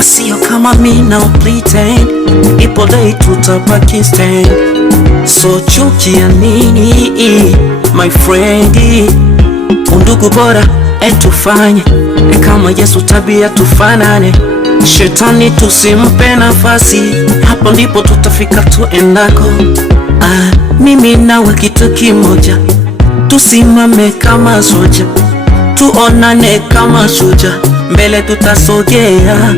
Sio kama mimi na pretend, ipo day tutabaki stand. So chuki ya nini my friend? Undugu bora etufanye kama Yesu, tabia tufanane. Shetani tusimpe nafasi, hapo ndipo tutafika tuendako. Mimi nawe kitu kimoja, tusimame kama soja, tuonane kama shujaa, mbele tutasogea.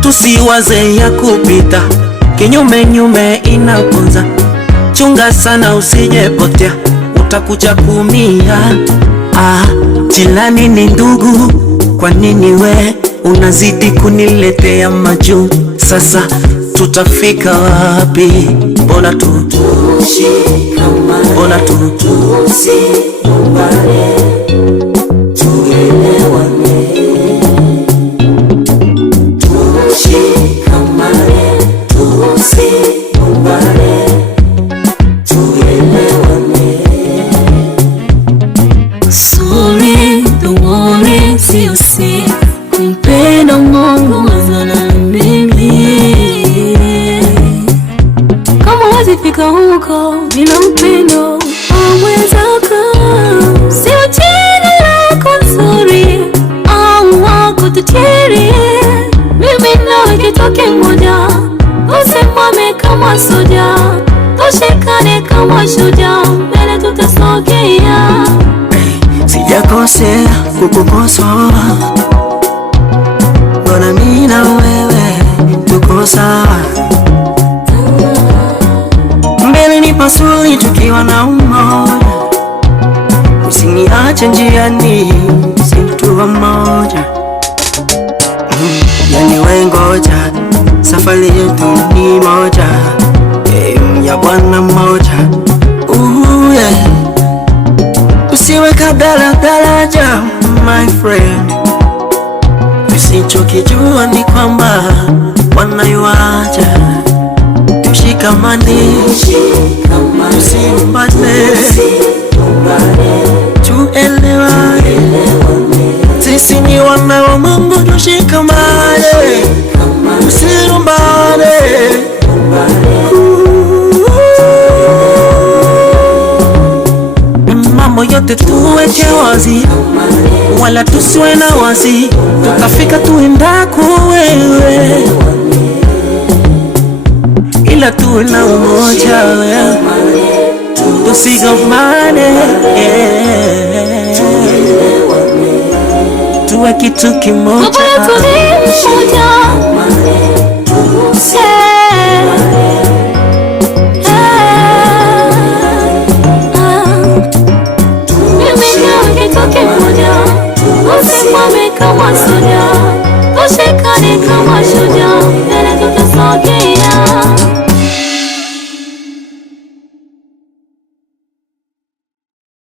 Tusiwaze ya kupita, kinyume nyume inaponza. Chunga sana usijepotea, utakuja kuumia. Jilani ni ndugu, kwa nini we unazidi kuniletea majuu? Sasa tutafika wapi? Bora tu tushikamane, bora tu tusigombane, tuelewane. Tushikamane, tusigombane, tuelewane. Sorry, don't worry, see kumpenda Mungu wazana mimi. Kama wazifika huko bila upendo awezaka, sio jina lako nzuri au wako tutiri. Mimi nawe kitu kimoja, tusimame kama soja, tushikane kama shujaa, mbele tutasogea. Sijakosea kukukosoa, mbona mimi na wewe tuko sawa? Mbele ni pasuli tukiwa na umoja, usiniache njiani, si tuwa moja. Yani wengoja, safari yetu ni moja, ya Bwana mmoja. Yeah. Usiwe kadala daraja my friend, usichokijua ni kwamba wanayuacha. Tushikamane, tusigombane, tuelewane. Sisi ni wana wa Mungu, tushikamane, tusigombane. Mambo yote tuweke wazi, wala tusiwe na wasi, tutafika tuendako wewe, ila tuwe na umoja, tusigombane, tuwe kitu kimoja. Tusimame kama soja, tushikane kama shujaa, mbele tutasogea.